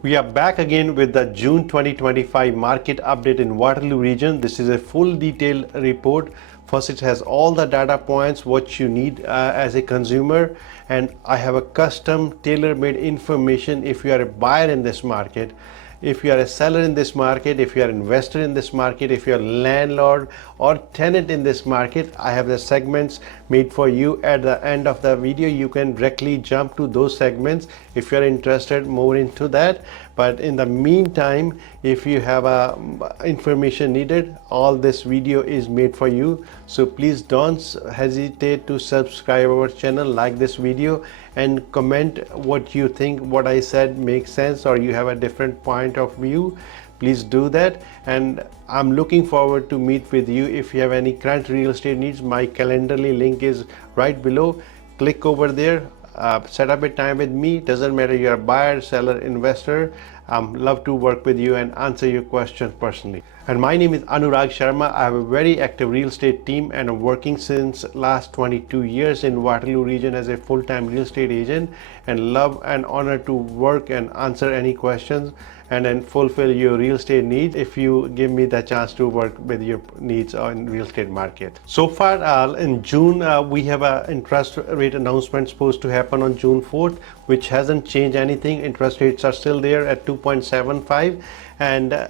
We are back again with the June 2025 market update in Waterloo region. This is a full detailed report. First, it has all the data points what you need as a consumer, and I have a custom tailor-made information if you are a buyer in this market, if you are a seller in this market, if you are an investor in this market, if you are a landlord or tenant in this market. I have the segments made for you. At the end of the video you can directly jump to those segments if you are interested more into that. But in the meantime, if you have information needed, all this video is made for you. So please don't hesitate to subscribe our channel, like this video, and comment what you think, what I said makes sense, or you have a different point of view. Please do that, and I'm looking forward to meet with you. If you have any current real estate needs, my Calendarly link is right below. Click over there, set up a time with me. Doesn't matter you're a buyer, seller, investor. Love to work with you and answer your questions personally. And my name is Anurag Sharma. I have a very active real estate team, and I'm working since last 22 years in Waterloo region as a full-time real estate agent, and love and honor to work and answer any questions and then fulfill your real estate needs if you give me the chance to work with your needs in real estate market. So far in June, we have an interest rate announcement supposed to happen on June 4th, which hasn't changed anything. Interest rates are still there at 2.75, and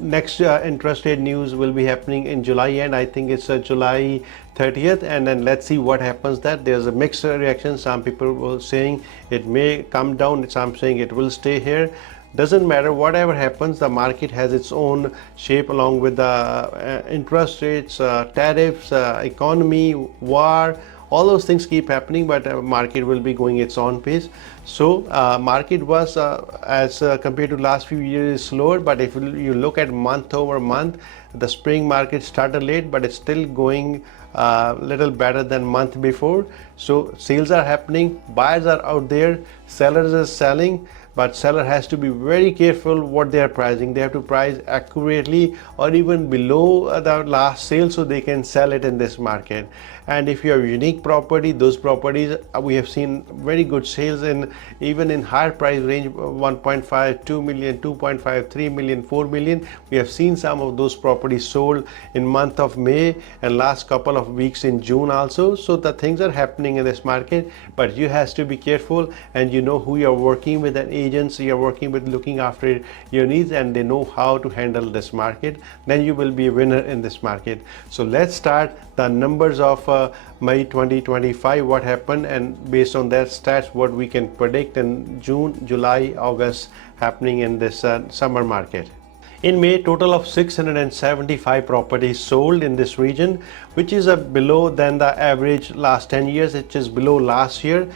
next interest rate news will be happening in July end. I think it's July 30th, and then let's see what happens. That there's a mixed reaction. Some people were saying it may come down, some saying it will stay here. Doesn't matter, whatever happens, the market has its own shape along with the interest rates, tariffs, economy, war. All those things keep happening, but market will be going its own pace. So market was as compared to last few years slower, but if you look at month over month, the spring market started late, but it's still going little better than month before. So sales are happening, buyers are out there, sellers are selling, but seller has to be very careful what they are pricing. They have to price accurately or even below the last sale so they can sell it in this market. And if you have unique property, those properties we have seen very good sales in, even in higher price range, 1.5, 2 million, 2.5, 3 million, 4 million. We have seen some of those properties sold in month of May and last couple of weeks in June also. So the things are happening in this market, but you have to be careful, and you know who you're working with, an agency you're working with looking after your needs, and they know how to handle this market. Then you will be a winner in this market. So let's start the numbers of May 2025, what happened, and based on that stats what we can predict in June, July, August happening in this summer market. In May, total of 675 properties sold in this region, which is below than the average last 10 years. It is below last year.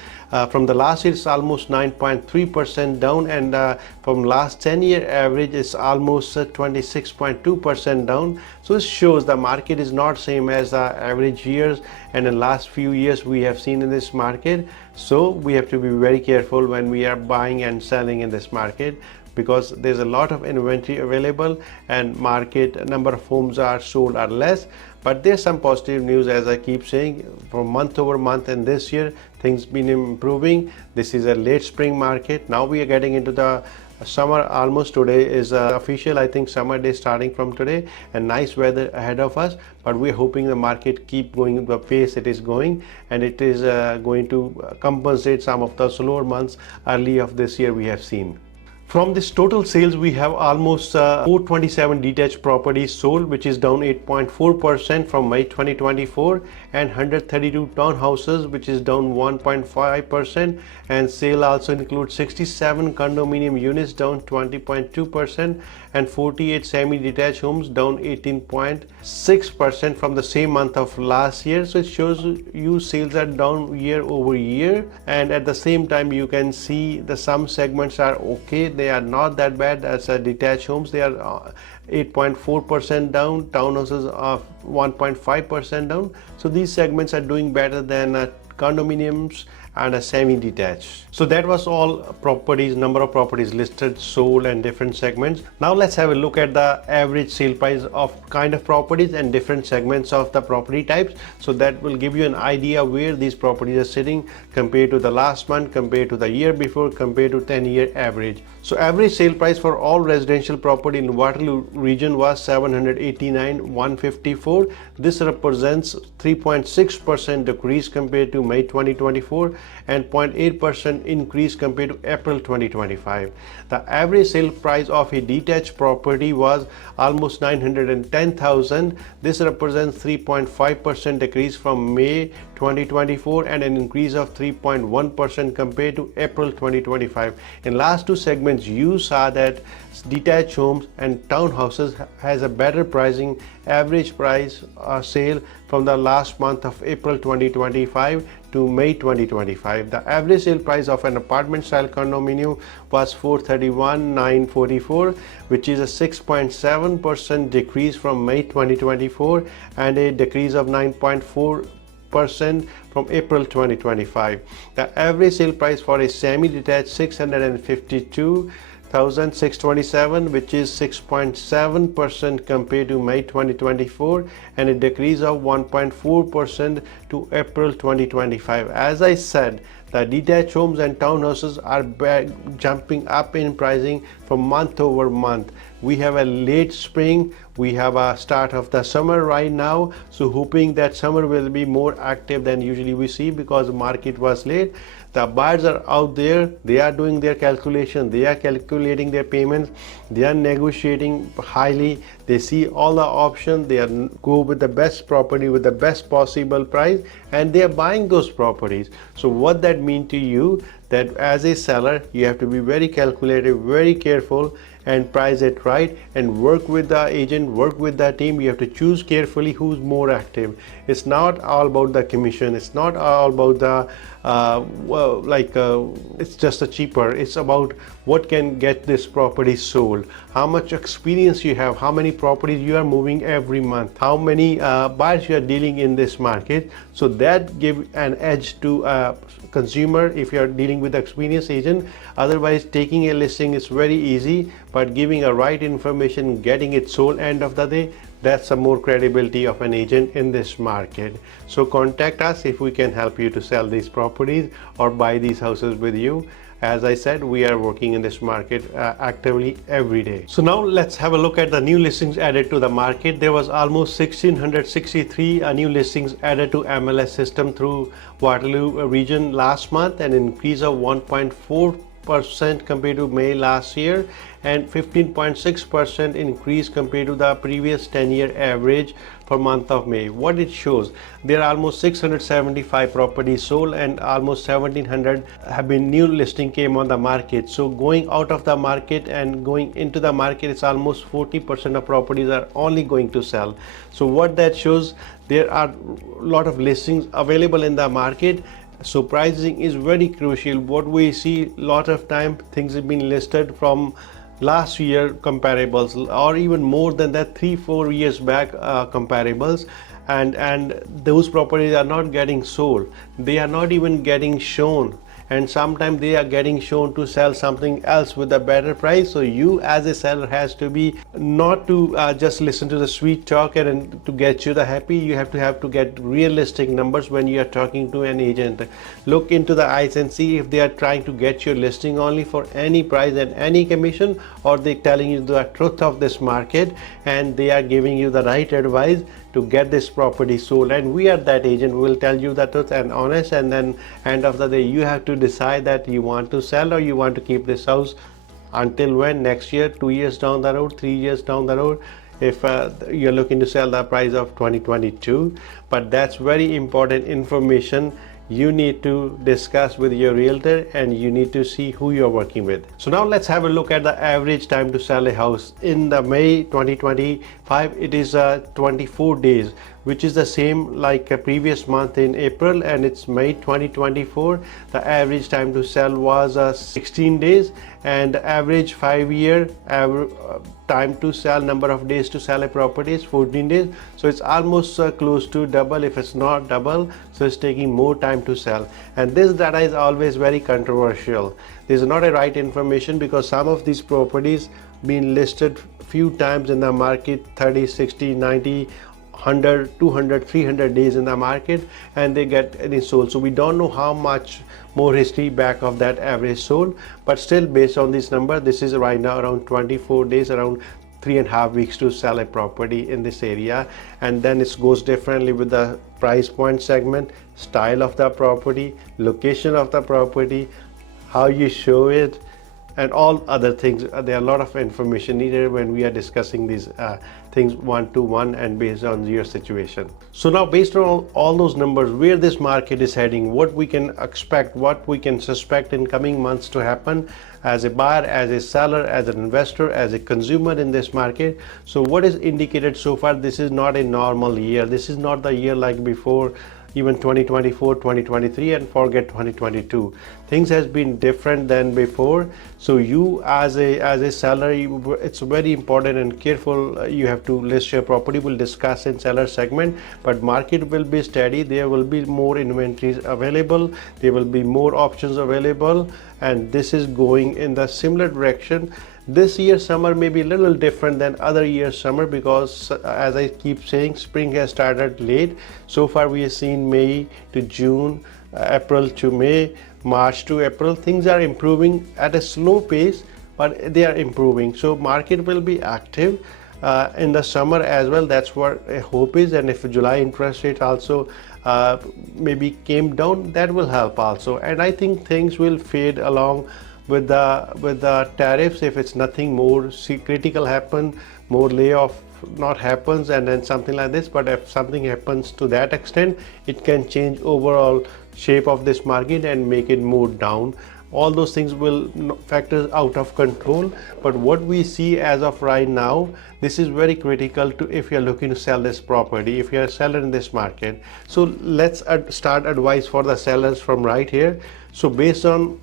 From the last year, it's almost 9.3% down, and from last 10-year average, it's almost 26.2% down. So it shows the market is not same as the average years, and in last few years we have seen in this market. So we have to be very careful when we are buying and selling in this market, because there's a lot of inventory available and market number of homes are sold are less. But there's some positive news, as I keep saying, from month over month, and this year things been improving. This is a late spring market. Now we are getting into the summer. Almost today is official, I think, summer day starting from today, and nice weather ahead of us. But we're hoping the market keep going the pace it is going, and it is going to compensate some of the slower months early of this year we have seen. From this total sales, we have almost 427 detached properties sold, which is down 8.4% from May 2024, and 132 townhouses, which is down 1.5%, and sale also includes 67 condominium units, down 20.2%, and 48 semi-detached homes, down 18.6% from the same month of last year. So it shows you sales are down year over year, and at the same time you can see the some segments are okay. They are not that bad as detached homes. They are 8.4% down, townhouses are 1.5% down. So these segments are doing better than condominiums, and a semi-detached. So that was all properties, number of properties listed, sold, and different segments. Now let's have a look at the average sale price of kind of properties and different segments of the property types. So that will give you an idea where these properties are sitting compared to the last month, compared to the year before, compared to 10-year average. So average sale price for all residential property in Waterloo region was 789,154. This represents 3.6% decrease compared to May 2024 and 0.8% increase compared to April 2025. The average sale price of a detached property was almost 910,000. This represents 3.5% decrease from May 2024 and an increase of 3.1% compared to April 2025. In last two segments, you saw that detached homes and townhouses has a better pricing. Average price sale from the last month of April 2025 to May 2025. The average sale price of an apartment style condominium was 431,944, which is a 6.7% decrease from May 2024 and a decrease of 9.4% from April 2025. The average sale price for a semi-detached 652,627, which is 6.7% compared to May 2024 and a decrease of 1.4% to April 2025. As I said, the detached homes and townhouses are jumping up in pricing from month over month. We have a late spring, we have a start of the summer right now, so hoping that summer will be more active than usually we see because the market was late. The buyers are out there, they are doing their calculation, they are calculating their payments, they are negotiating highly, they see all the options, they are go with the best property with the best possible price, and they are buying those properties. So what that means to you, that as a seller you have to be very calculative, very careful, and price it right, and work with the agent, work with the team. You have to choose carefully who's more active. It's not all about the commission, it's not all about the it's just a cheaper. It's about what can get this property sold, how much experience you have, how many properties you are moving every month, how many buyers you are dealing in this market. So that give an edge to a consumer if you are dealing with experienced agent. Otherwise, taking a listing is very easy, but giving a right information, getting it sold end of the day, that's some more credibility of an agent in this market. So contact us if we can help you to sell these properties or buy these houses with you. As I said, we are working in this market actively every day. So now let's have a look at the new listings added to the market. There was almost 1663 new listings added to MLS system through Waterloo region last month, an increase of 1.4% compared to May last year and 15.6% increase compared to the previous 10-year average for month of May. What it shows, there are almost 675 properties sold and almost 1700 have been new listing came on the market. So going out of the market and going into the market, it's almost 40% of properties are only going to sell. So what that shows, there are a lot of listings available in the market. So pricing is very crucial. What we see a lot of time, things have been listed from last year comparables or even more than that, 3-4 years back comparables, and those properties are not getting sold, they are not even getting shown, and sometimes they are getting shown to sell something else with a better price. So you as a seller has to be not to just listen to the sweet talk and to get you the happy. You have to get realistic numbers when you are talking to an agent. Look into the eyes and see if they are trying to get your listing only for any price and any commission, or they telling you the truth of this market and they are giving you the right advice to get this property sold. And we are that agent, we will tell you the truth and honest, and then end of the day you have to decide that you want to sell or you want to keep this house until when, next year, 2 years down the road, 3 years down the road, if you're looking to sell the price of 2022. But that's very important information you need to discuss with your realtor, and you need to see who you're working with. So now let's have a look at the average time to sell a house in the May 2025. It is 24 days, which is the same like a previous month in April, and it's May 2024. The average time to sell was 16 days, and the average 5-year time to sell, number of days to sell a property is 14 days. So it's almost close to double, if it's not double. So it's taking more time to sell, and this data is always very controversial. There's not a right information because some of these properties been listed few times in the market, 30, 60, 90, 100, 200, 300 days in the market, and they get any sold. So we don't know how much more history back of that average sold, but still based on this number, this is right now around 24 days, around 3.5 weeks to sell a property in this area. And then it goes differently with the price point segment, style of the property, location of the property, how you show it, and all other things. There are a lot of information needed when we are discussing these things one-to-one and based on your situation. So now, based on all those numbers, where this market is heading, what we can expect, what we can suspect in coming months to happen as a buyer, as a seller, as an investor, as a consumer in this market. So what is indicated so far, this is not a normal year. This is not the year like before, even 2024, 2023, and forget 2022. Things has been different than before. So you as a seller, it's very important and careful. You have to list your property. We'll discuss in seller segment, but market will be steady. There will be more inventories available. There will be more options available, and this is going in the similar direction. This year's summer may be a little different than other years' summer because, as I keep saying, spring has started late. So far we have seen May to June, April to May, March to April. Things are improving at a slow pace, but they are improving. So market will be active in the summer as well. That's what a hope is. And if July interest rate also maybe came down, that will help also. And I think things will fade along with the tariffs. If it's nothing more critical happen, more layoff not happens, and then something like this. But if something happens to that extent, it can change overall shape of this market and make it more down. All those things will factor out of control. But what we see as of right now, this is very critical to if you're looking to sell this property, if you're a seller in this market. So let's start advice for the sellers from right here. So based on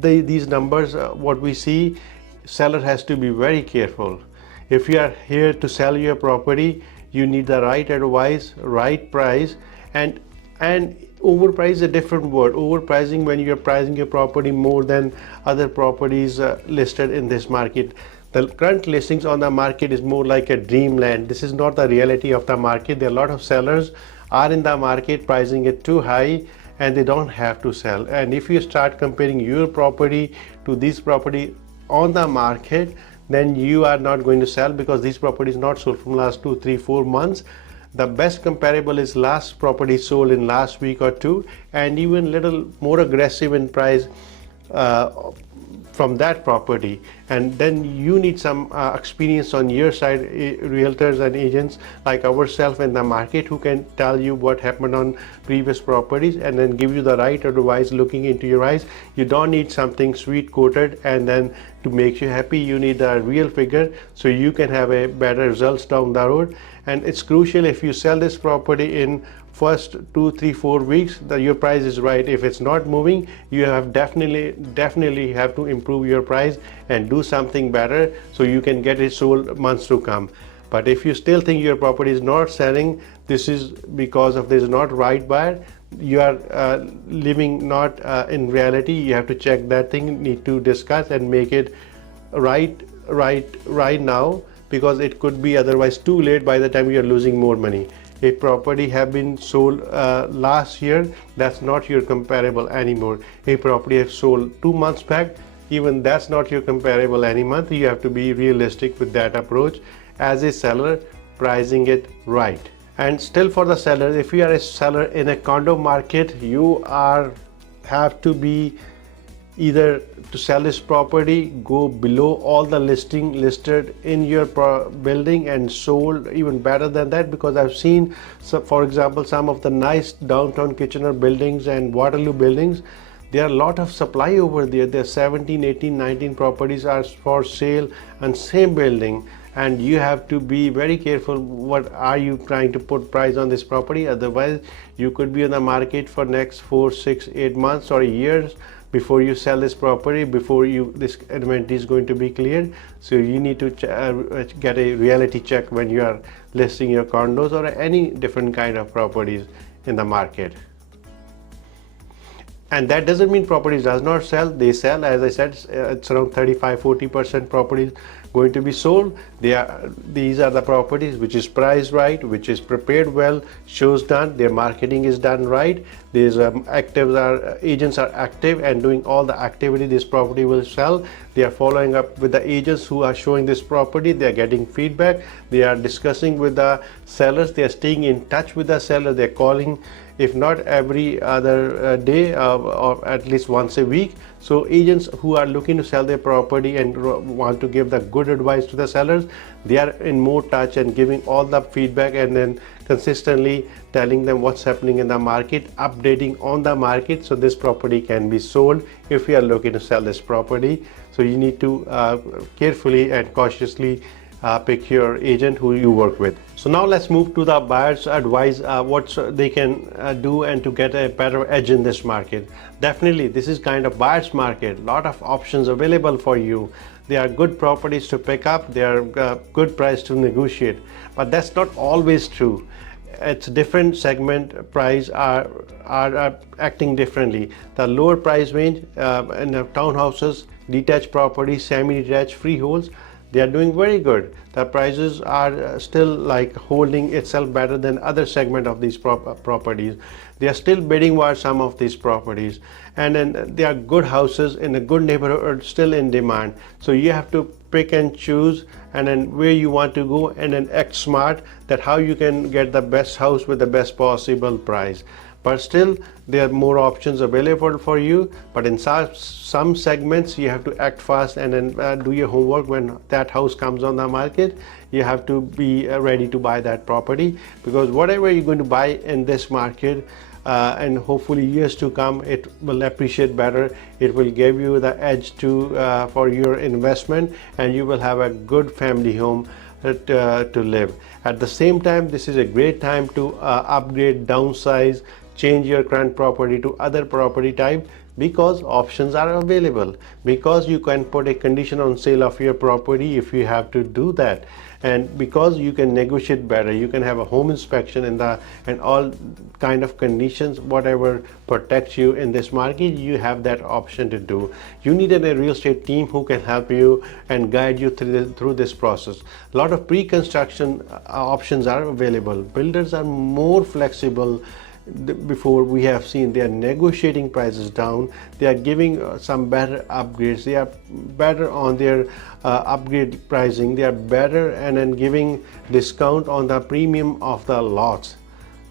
these numbers, what we see, seller has to be very careful. If you are here to sell your property, you need the right advice, right price, and overprice is a different word. Overpricing when you're pricing your property more than other properties listed in this market. The current listings on the market is more like a dreamland. This is not the reality of the market. There are a lot of sellers are in the market pricing it too high, and they don't have to sell. And if you start comparing your property to this property on the market, then you are not going to sell because this property is not sold from last 2, 3, 4 months. The best comparable is last property sold in last week or two, and even little more aggressive in price from that property. And then you need some experience on your side, realtors and agents like ourselves in the market who can tell you what happened on previous properties and then give you the right advice looking into your eyes. You don't need something sweet coated and then to make you happy. You need a real figure so you can have a better results down the road. And it's crucial if you sell this property in first 2, 3, 4 weeks that your price is right. If it's not moving, you have definitely have to improve your price and do something better so you can get it sold months to come. But if you still think your property is not selling, this is because of there's not right buyer. You are living not in reality. You have to check that thing, need to discuss and make it right now, because it could be otherwise too late by the time you are losing more money. A property have been sold last year, that's not your comparable anymore. A property have sold 2 months back, even that's not your comparable any month. You have to be realistic with that approach as a seller, pricing it right. And still for the seller, if you are a seller in a condo market, you have to be either to sell this property, go below all the listing listed in your building and sold even better than that, because I've seen, so for example, some of the nice downtown Kitchener buildings and Waterloo buildings, there are a lot of supply over there. There are 17, 18, 19 properties are for sale and same building and you have to be very careful what are you trying to put price on this property. Otherwise you could be on the market for next 4, 6, 8 months or years before you sell this property, before this inventory is going to be cleared. So you need to get a reality check when you are listing your condos or any different kind of properties in the market. And that doesn't mean properties does not sell. They sell. As I said, it's around 35-40% properties going to be sold. These are the properties which is priced right, which is prepared well, shows done, their marketing is done right. These agents are active and doing all the activity this property will sell. They are following up with the agents who are showing this property. They are getting feedback. They are discussing with the sellers. They are staying in touch with the seller. They are calling, if not every other day, or at least once a week. So agents who are looking to sell their property and want to give the good advice to the sellers, they are in more touch and giving all the feedback and then consistently telling them what's happening in the market, updating on the market, so this property can be sold if you are looking to sell this property. So you need to carefully and cautiously pick your agent who you work with. So now let's move to the buyers advice, what they can do and to get a better edge in this market. Definitely this is kind of buyers market, lot of options available for you. There are good properties to pick up, there are good price to negotiate, but that's not always true. It's different segment price are acting differently. The lower price range in the townhouses, detached properties, semi-detached, freeholds, they are doing very good. The prices are still like holding itself better than other segment of these properties. They are still bidding war some of these properties, and then they are good houses in a good neighborhood still in demand. So you have to pick and choose and then where you want to go and then act smart that how you can get the best house with the best possible price. But still there are more options available for you, but in some segments you have to act fast and then do your homework. When that house comes on the market, you have to be ready to buy that property, because whatever you're going to buy in this market and hopefully years to come, it will appreciate better. It will give you the edge to for your investment, and you will have a good family home to live. At the same time, this is a great time to upgrade, downsize, change your current property to other property type, because options are available, because you can put a condition on sale of your property if you have to do that, and because you can negotiate better, you can have a home inspection and all kind of conditions, whatever protects you in this market, you have that option to do. You need a real estate team who can help you and guide you through this process. A lot of pre-construction options are available. Builders are more flexible. Before we have seen they are negotiating prices down, they are giving some better upgrades, they are better on their upgrade pricing, they are better and then giving discount on the premium of the lots.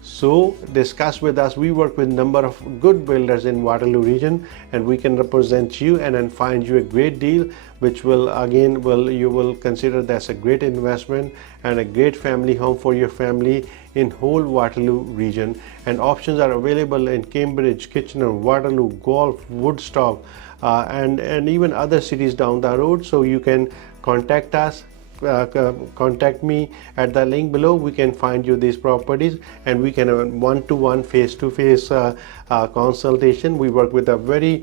So discuss with us. We work with number of good builders in Waterloo region, and we can represent you and then find you a great deal, which will again you will consider that's a great investment and a great family home for your family in whole Waterloo region. And options are available in Cambridge, Kitchener, Waterloo, Guelph, Woodstock, and even other cities down the road. So you can contact us. Contact me at the link below. We can find you these properties and we can have a one-to-one face-to-face consultation. We work with a very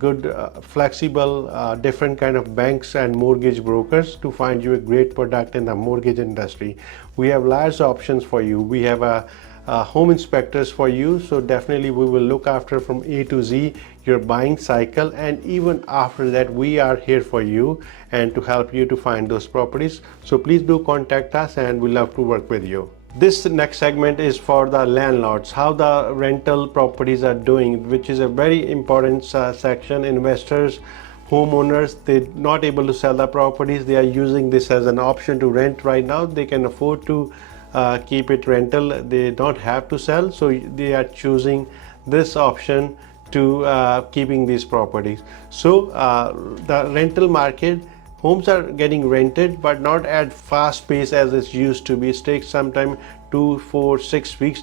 good flexible different kind of banks and mortgage brokers to find you a great product in the mortgage industry. We have large options for you. We have home inspectors for you, so definitely we will look after from A to Z your buying cycle, and even after that we are here for you and to help you to find those properties. So please do contact us and we love to work with you. This next segment is for the landlords, how the rental properties are doing, which is a very important section. Investors, homeowners, they're not able to sell the properties, they are using this as an option to rent right now. They can afford to keep it rental, they don't have to sell, so they are choosing this option to keeping these properties. So the rental market, homes are getting rented but not at fast pace as it used to be. It takes sometime 2, 4, 6 weeks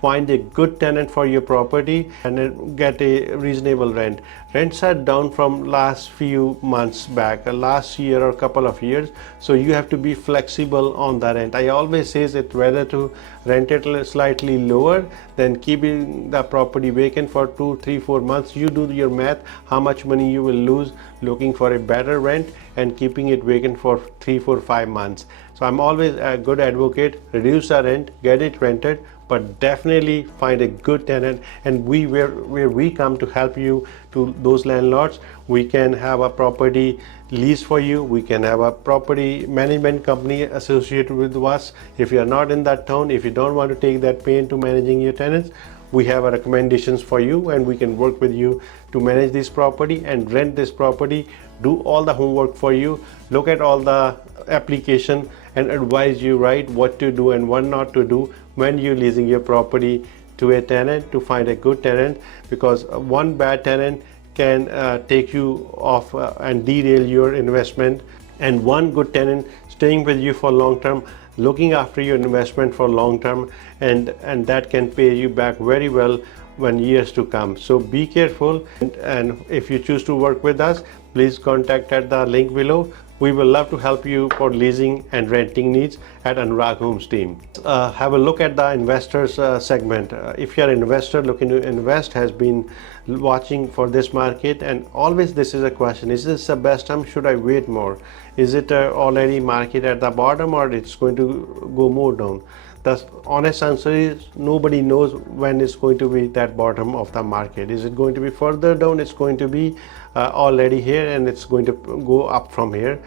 find a good tenant for your property and then get a reasonable rent. Rents are down from last few months back, last year or couple of years, so you have to be flexible on the rent. I always say it's whether to rent it slightly lower than keeping the property vacant for 2, 3, 4 months. You do your math, how much money you will lose looking for a better rent and keeping it vacant for 3, 4, 5 months. So I'm always a good advocate, reduce the rent, get it rented, but definitely find a good tenant. And where we come to help you, to those landlords, we can have a property lease for you, we can have a property management company associated with us. If you are not in that town, if you don't want to take that pain to managing your tenants, we have a recommendations for you, and we can work with you to manage this property and rent this property, do all the homework for you, look at all the application and advise you right what to do and what not to do when you're leasing your property to a tenant, to find a good tenant, because one bad tenant can take you off and derail your investment, and one good tenant staying with you for long term, looking after your investment for long term, and that can pay you back very well when years to come. So be careful, and if you choose to work with us, please contact at the link below. We will love to help you for leasing and renting needs at Anurag Homes team. Have a look at the investors segment. If you're an investor looking to invest, has been watching for this market, and always this is a question: is this the best time? Should I wait more? Is it already market at the bottom, or it's going to go more down? The honest answer is nobody knows when it's going to be that bottom of the market. Is it going to be further down? It's going to be already here, and it's going to go up from here.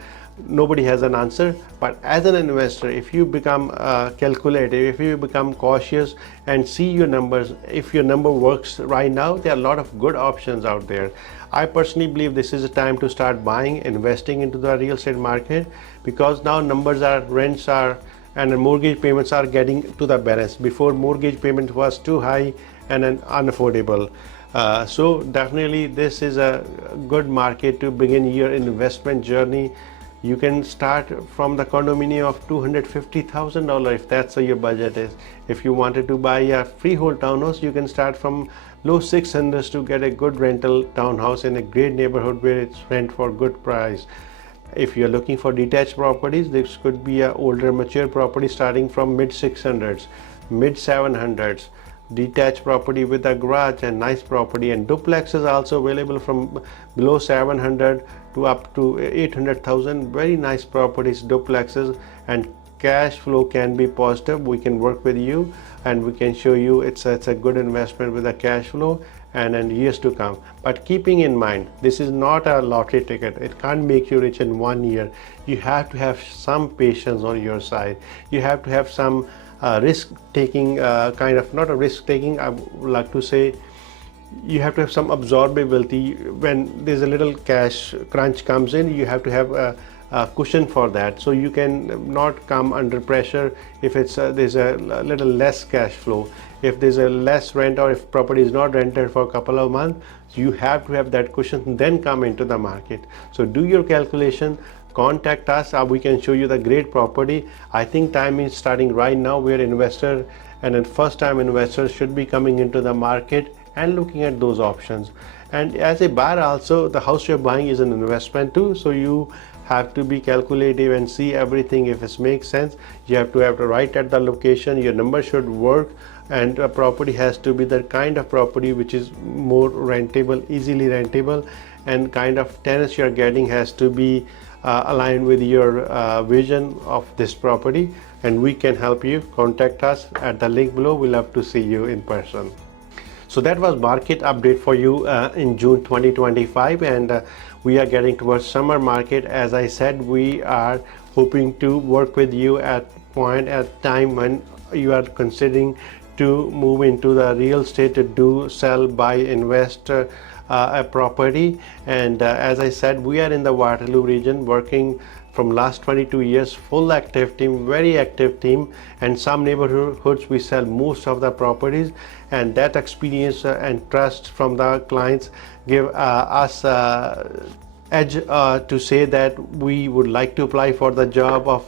Nobody has an answer. But as an investor, if you become calculative, if you become cautious and see your numbers, if your number works right now, there are a lot of good options out there. I personally believe this is a time to start buying, investing into the real estate market, because now numbers are, rents are, and the mortgage payments are getting to the balance. Before, mortgage payment was too high and unaffordable. So definitely this is a good market to begin your investment journey. You can start from the condominium of $250,000 if that's what your budget is. If you wanted to buy a freehold townhouse, you can start from low 600s to get a good rental townhouse in a great neighborhood where it's rent for good price. If you're looking for detached properties, this could be an older mature property starting from mid 600s, mid 700s, detached property with a garage and nice property, and duplexes also available from below 700 to up to 800,000. Very nice properties, duplexes, and cash flow can be positive. We can work with you and we can show you it's a good investment with a cash flow and in years to come. But keeping in mind, this is not a lottery ticket. It can't make you rich in 1 year. You have to have some patience on your side. You have to have some risk taking, kind of, not a risk taking, I would like to say, you have to have some absorbability. When there's a little cash crunch comes in, you have to have a cushion for that, so you can not come under pressure if it's there's a little less cash flow, if there's a less rent, or if property is not rented for a couple of months. You have to have that cushion, then come into the market. So do your calculation, contact us, we can show you the great property. I think time is starting right now where investor and then first time investors should be coming into the market and looking at those options. And as a buyer also, the house you're buying is an investment too, so you have to be calculative and see everything if it makes sense. You have to right at the location, your number should work, and a property has to be the kind of property which is more rentable, easily rentable, and kind of tenants you're getting has to be aligned with your vision of this property, and we can help you. Contact us at the link below. We love to see you in person. So that was market update for you in June 2025, and we are getting towards summer market. As I said, we are hoping to work with you at time when you are considering to move into the real estate, to do, sell, buy, invest a property. And as I said, we are in the Waterloo region working from last 22 years, full active team, very active team, and some neighborhoods we sell most of the properties, and that experience and trust from the clients give us edge to say that we would like to apply for the job of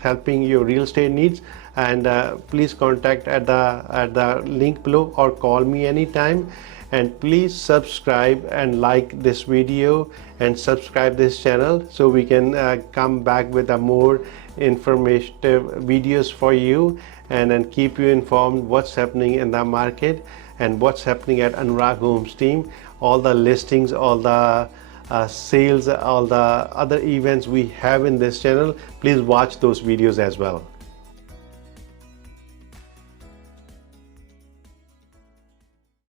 helping your real estate needs, and please contact at the link below or call me anytime. And please subscribe and like this video and subscribe this channel so we can come back with a more informative videos for you, and then keep you informed what's happening in the market and what's happening at Anurag Homes team, all the listings, all the sales, all the other events we have in this channel. Please watch those videos as well.